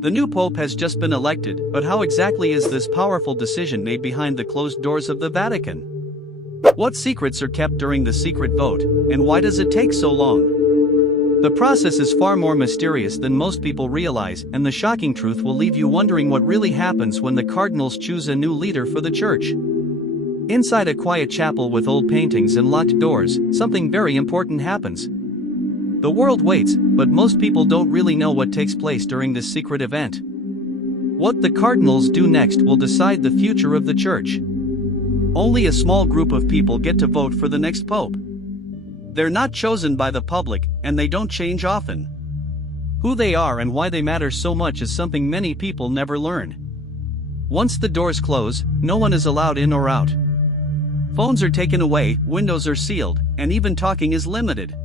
The new pope has just been elected, but how exactly is this powerful decision made behind the closed doors of the Vatican? What secrets are kept during the secret vote, and why does it take so long? The process is far more mysterious than most people realize, and the shocking truth will leave you wondering what really happens when the cardinals choose a new leader for the church. Inside a quiet chapel with old paintings and locked doors, something very important happens. The world waits, but most people don't really know what takes place during this secret event. What the cardinals do next will decide the future of the church. Only a small group of people get to vote for the next pope. They're not chosen by the public, and they don't change often. Who they are and why they matter so much is something many people never learn. Once the doors close, no one is allowed in or out. Phones are taken away, windows are sealed, and even talking is limited.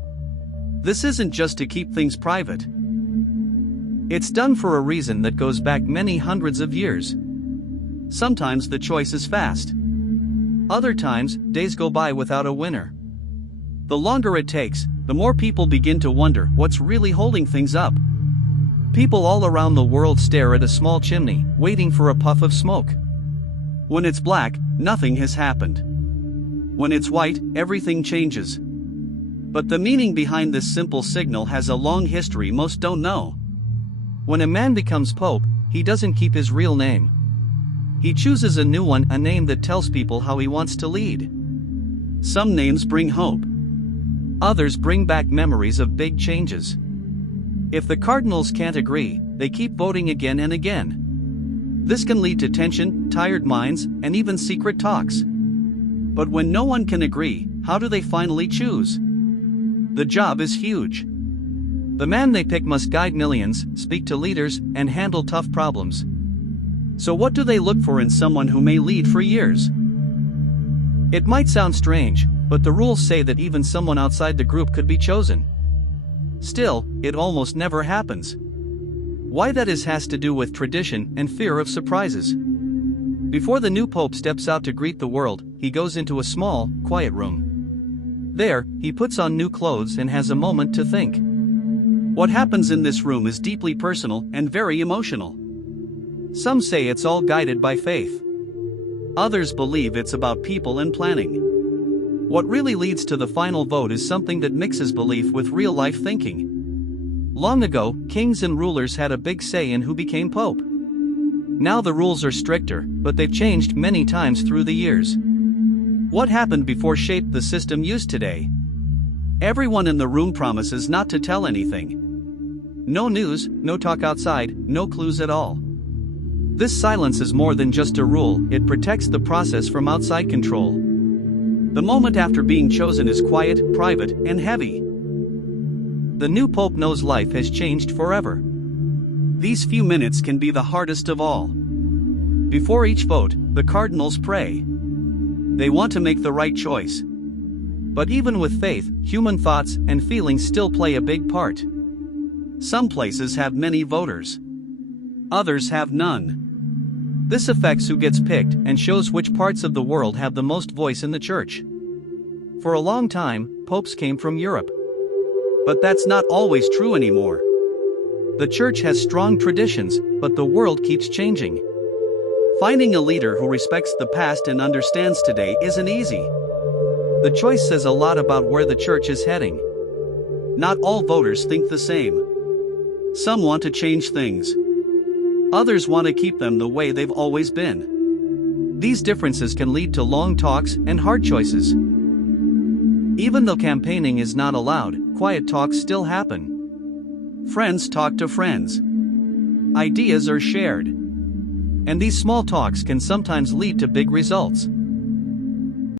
This isn't just to keep things private. It's done for a reason that goes back many hundreds of years. Sometimes the choice is fast. Other times, days go by without a winner. The longer it takes, the more people begin to wonder what's really holding things up. People all around the world stare at a small chimney, waiting for a puff of smoke. When it's black, nothing has happened. When it's white, everything changes. But the meaning behind this simple signal has a long history most don't know. When a man becomes pope, he doesn't keep his real name. He chooses a new one, a name that tells people how he wants to lead. Some names bring hope. Others bring back memories of big changes. If the cardinals can't agree, they keep voting again and again. This can lead to tension, tired minds, and even secret talks. But when no one can agree, how do they finally choose? The job is huge. The man they pick must guide millions, speak to leaders, and handle tough problems. So what do they look for in someone who may lead for years? It might sound strange, but the rules say that even someone outside the group could be chosen. Still, it almost never happens. Why that is has to do with tradition and fear of surprises. Before the new pope steps out to greet the world, he goes into a small, quiet room. There, he puts on new clothes and has a moment to think. What happens in this room is deeply personal and very emotional. Some say it's all guided by faith. Others believe it's about people and planning. What really leads to the final vote is something that mixes belief with real-life thinking. Long ago, kings and rulers had a big say in who became pope. Now the rules are stricter, but they've changed many times through the years. What happened before shaped the system used today. Everyone in the room promises not to tell anything. No news, no talk outside, no clues at all. This silence is more than just a rule, it protects the process from outside control. The moment after being chosen is quiet, private, and heavy. The new pope knows life has changed forever. These few minutes can be the hardest of all. Before each vote, the cardinals pray. They want to make the right choice. But even with faith, human thoughts and feelings still play a big part. Some places have many voters. Others have none. This affects who gets picked and shows which parts of the world have the most voice in the church. For a long time, popes came from Europe. But that's not always true anymore. The church has strong traditions, but the world keeps changing. Finding a leader who respects the past and understands today isn't easy. The choice says a lot about where the church is heading. Not all voters think the same. Some want to change things. Others want to keep them the way they've always been. These differences can lead to long talks and hard choices. Even though campaigning is not allowed, quiet talks still happen. Friends talk to friends. Ideas are shared. And these small talks can sometimes lead to big results.